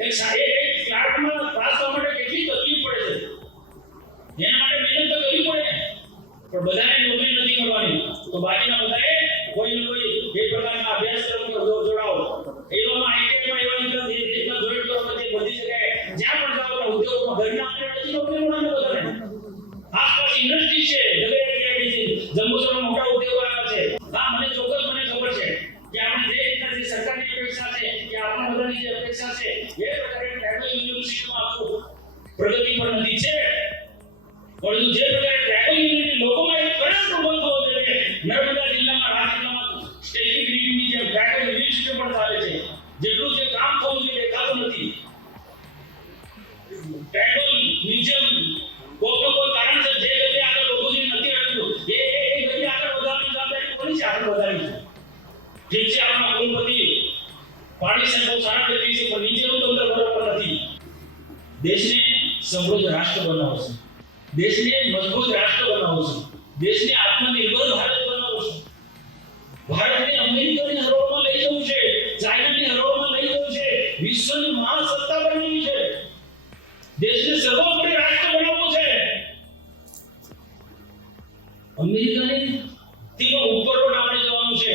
એક ક્લાર્કમાં પાસ થવા માટે કેટલી તકલીફ પડે છે, એના માટે મહેનત તો કરવી પડે, પણ બધાને નોકરી નથી કરવાની, તો બાકીના બધાએ કોઈ ને કોઈ એક પ્રકારના અભ્યાસક્રમમાં જોડાવો. એવામાં આઈટીઆઈમાં એવા રીતના જોઈન્ટ કરો કે બધી જગ્યાએ જ્યાં પણ જાઓ ઉદ્યોગમાં ઘરના આપણે નથી નોકરી મળવાની બધાને. આસપાસ ઇન્ડસ્ટ્રી છે, જંબુસરમાં મોટા ઉદ્યોગો આવ્યા છે. હા, મને ચોક્કસ મને ખબર છે કે આપણે જે રીતના જે સરકારની અપેક્ષા છે કે આપણા બધાની જે અપેક્ષા છે એ પ્રકારે ટ્રાઇબલ યુનિવર્સિટીમાં આખું પ્રગતિ પર નથી છે. પરંતુ જે પ્રકારે ટ્રાઇબલ યુનિવર્સિટી લોકોમાં એક કરંટ ઉભો થવો જોઈએ કે નર્મદા જિલ્લામાં રાજ્યમાં સ્ટેટિક રીતની જે ટ્રાઇબલ યુનિવર્સિટી પણ ચાલે છે, જેટલું જે કામ થવું જોઈએ દેખાતું નથી. ટ્રાઇબલ મ્યુઝિયમ કોઈ કારણસર જે ગતિ આગળ વધવું જોઈએ નથી રહ્યું, એ ગતિ આગળ વધારવાની જવાબદારી કોની છે? આપણે વધારવી છે. જે છે આપણા કુલપતિ પાણી સાહેબ બહુ સારા વ્યક્તિ છે, પણ નીચેનું તંત્ર બરાબર નથી. દેશને સમૃદ્ધ રાષ્ટ્ર બનાવવો છે, દેશને મજબૂત રાષ્ટ્ર બનાવવો છે, દેશને આત્મનિર્ભર ભારત બનાવવો છે. ભારતને અમેરિકાની હરોળમાં લઈ જવું છે, ચાઇનાની હરોળમાં લઈ જવું છે, વિશ્વની મહાસત્તા બનવી છે, દેશને સર્વોપરી રાષ્ટ્ર બનાવવું છે. અમેરિકાની થી ઉપર આપણે જવાનું છે.